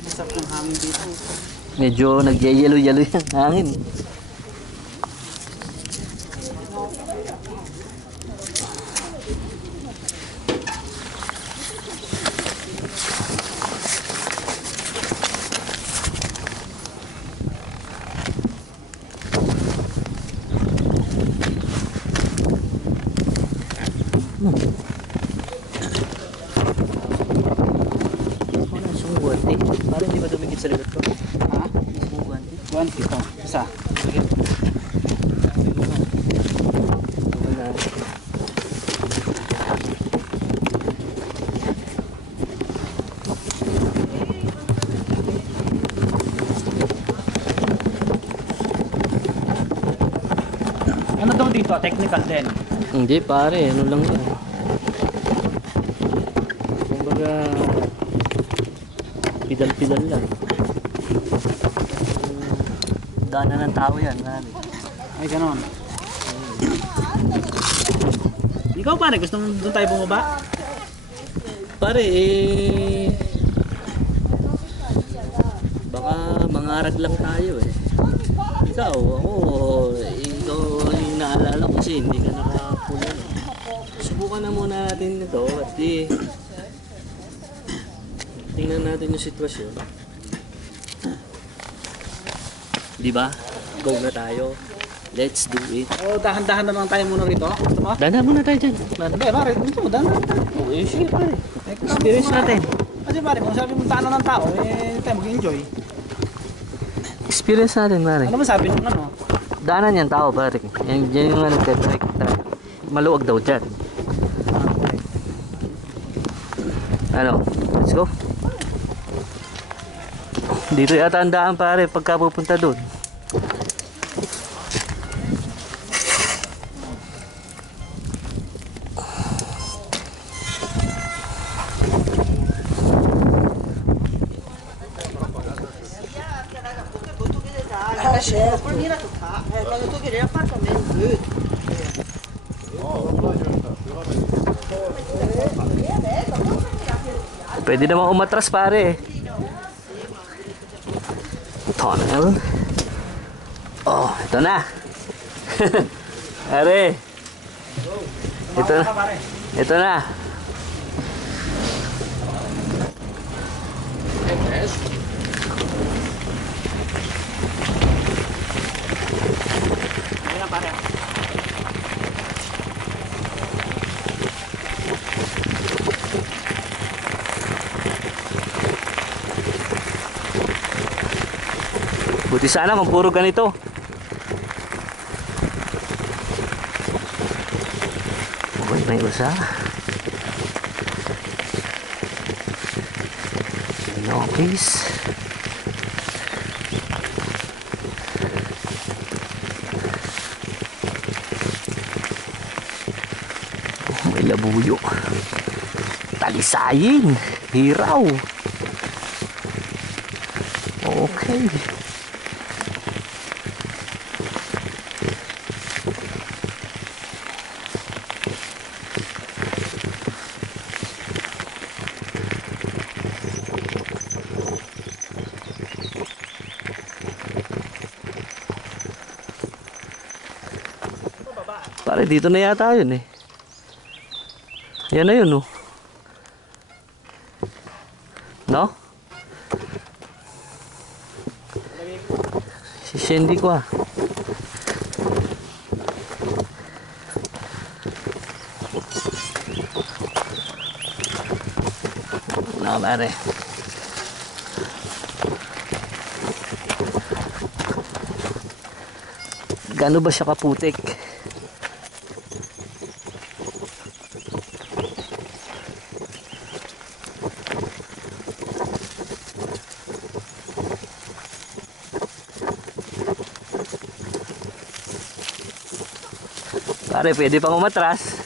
Masarap ng hangin dito. Medyo nag-yellow-yellow yung hangin. Parang hindi ba dumikit sa likod ko? Ha? Guwanti ko. Isa. Ano daw dito? Technical din. Hindi pare, ano lang yan. Kumbaga pidal-pidal lang. Daanan ng tao yan, marami. Ay, ganon. Ikaw pare, gusto mo doon tayo bumaba? Pare baka mangarag lang tayo eh. Ikaw yung naalala ko kasi hindi ka nakapunan. Subukan na muna natin ito at tingnan natin yung sitwasyon. Di ba? Go na tayo. Let's do it. O, dahan-dahan na lang tayo muna rito. Gusto mo? Dahan muna tayo dyan. Hindi, pare. Gusto mo, dahan na tayo. Okay, sige pare. Experience natin. Kasi pare, kung sabi mo taano ng tao, tayo mag-enjoy. Experience natin pare. Ano ba sabi nung ano? Daanan yan tao pare. Yan yung nagtatrek. Maluwag daw dyan. Ano? Let's go. Dito yata ang daan pare pagka pupunta doon. Pwede naman umatras pare. Tunnel. Oh, ito na. Pare. Ito na. Ito na. Buti sana kung puro ganito. Okay, may usa. No case. Oh, may labuyo. Talisayin. Hiraw. Okay. Pare, dito na yata yun eh. Yan na yun oh. No? Sisyendi ko ah. Na pare. Gaano ba siya kaputik? Pare, pwede pang umatras.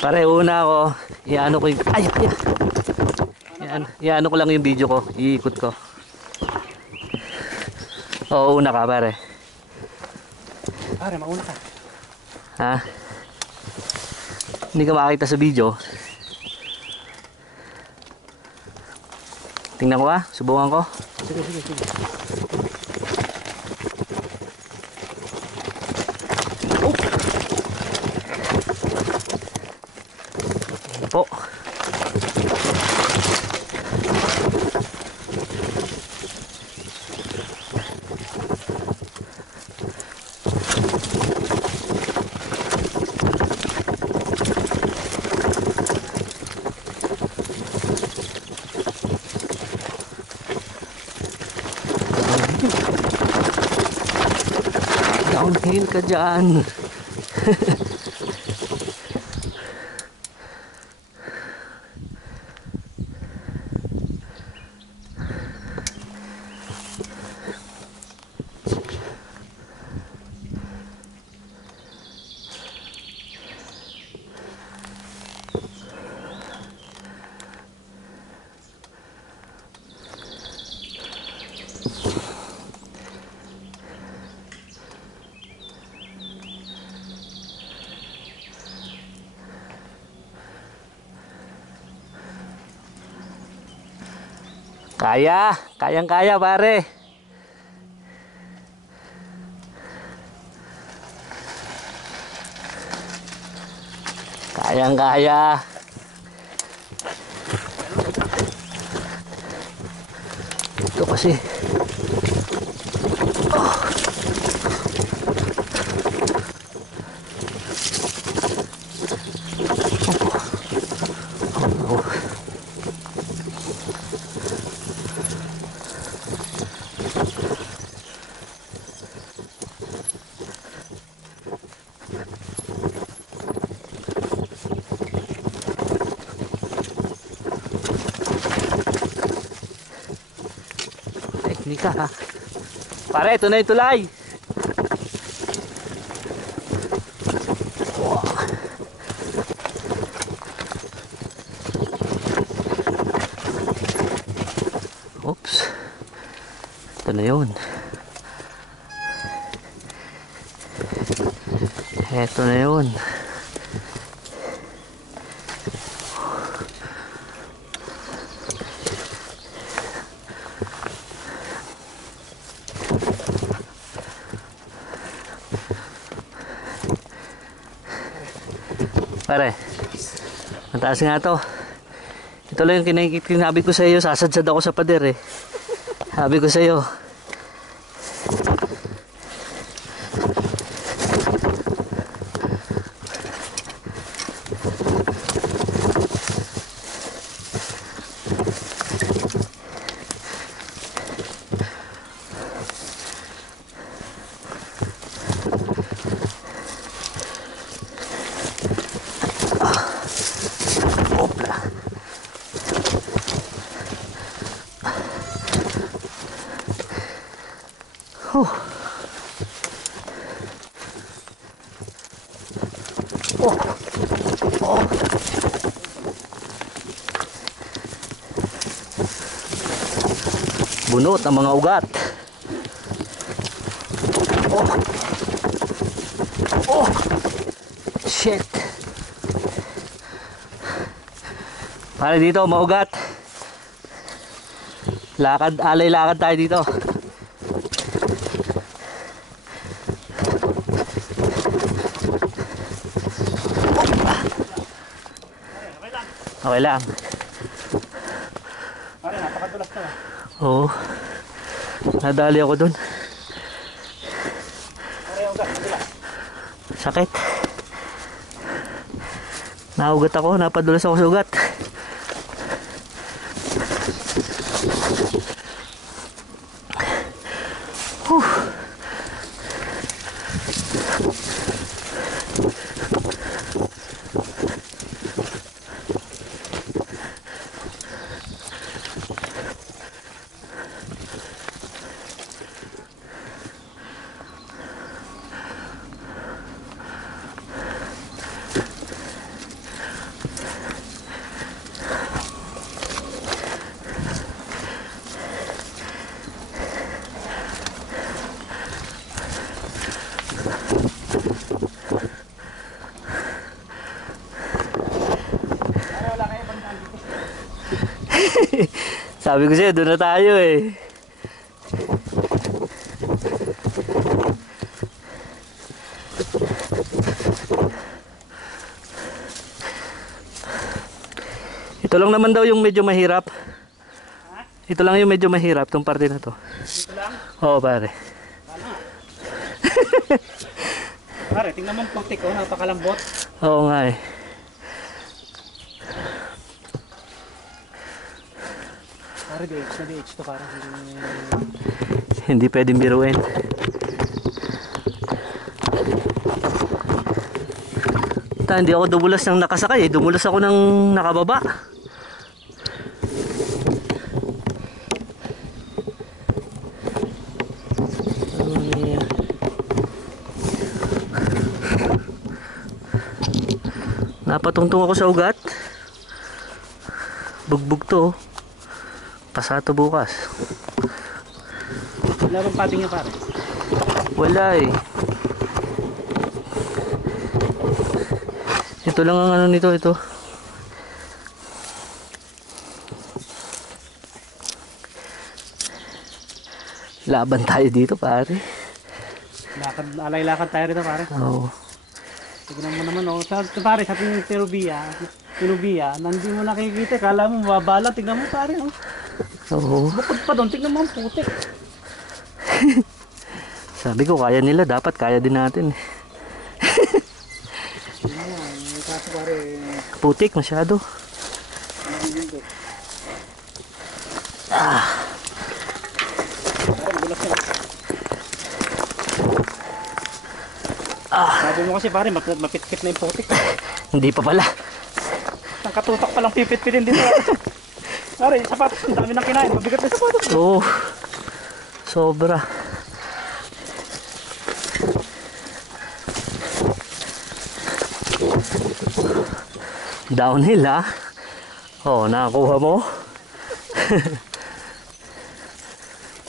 Pare, una ako, iano ko yung... Ay! Iano ko lang yung video ko. Iikot ko. Oo, una ka, pare. Pare, mauna ka. Ha? Hindi ka makakita sa video. Tingnan ko ah. Subukan ko. Sige, sige, sige. Po. Downhill ka dyan. Kaya, kayang-kaya pare. Kayang-kaya. Ito kasi. Teknika ha. Pare, ito na yung tulay. Oops. Ito na yun. Ito na yun. Pare, mataas nga to. Ito lang yung kinabi ko sa iyo. Sasadsad ako sa pader eh. Sabi ko sa iyo. Oh. Oh. Oh. Bunot ang mga ugat. Oh. Oh. Shit. Para dito maugat. Lakad, alay lakad tayo dito. Okay lang. Pare, napakadulas na. Oo. Nadali ako dun. Pare, yung gas, nadulas. Sakit. Naugat ako, napadulas ako sa ugat. Whew. Sabi ko sa'yo, doon na tayo eh. Ito lang naman daw yung medyo mahirap. Ito lang yung medyo mahirap, tong parte na to. Dito lang. Oo pare. Sana. Pare, tingnan mo ang putik ko, napakalambot. Oo nga eh. Pare, DH na DH to parang Hindi pwedeng biruin. Hindi ako dumulas ng nakasakay eh. Dumulas ako ng nakababa. Napatungtong ako sa ugat. Bugbog to. Pasato bukas. wala bang padding niya pare? Wala eh. Ito lang ang ano nito, ito. Laban tayo dito pare. Lakad, alay-lakad tayo rito pare. Oo. Tignan mo naman oh. Pare, sa Tinubia, nandi mo nakikita. Kala mo mababala. Tignan mo pare oh. Oo. Bukod pa doon, tignan mo ang putik. Sabi ko kaya nila, dapat kaya din natin. Tignan mo, kaso pare. Putik masyado. Ah. Parang gulas yan. Ah. Sabi mo kasi pare, mapit-pit na yung putik. Hindi pa pala. Ang katutak palang pipit-pitin dito. Pare, sapatos, ang dami nang kinain. Mabigat na sapatos. Oo. Sobra. Downhill ha. Oh, nakakuha mo.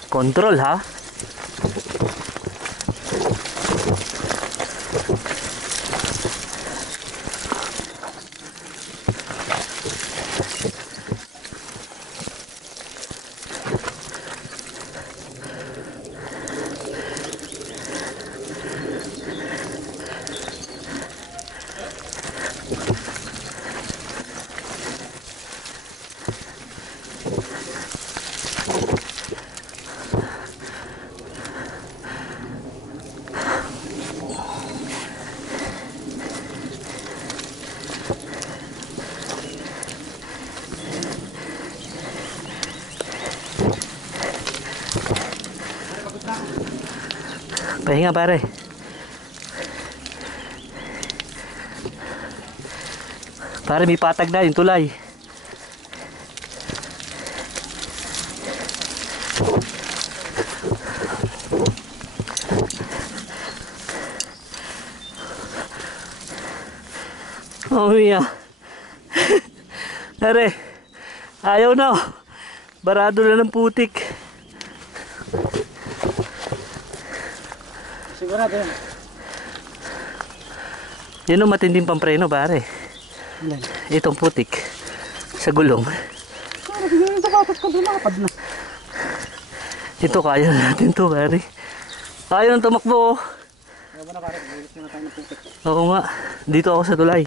Control ha. Pahinga pare. Pare may patag na yung tulay. Oh yeah. Pare, ayaw na. Barado na ng putik. Sigurado yan. Yan ang matinding pampreno pare. Ilan? Itong putik sa gulong. Pare, bigyan yung sapatos ko doon. Nakapad na. Ito kaya natin to pare. Ayaw ng tumakbo. Kaya ba na pare, bilis na tayo ng putik. Oo nga. Dito ako sa tulay.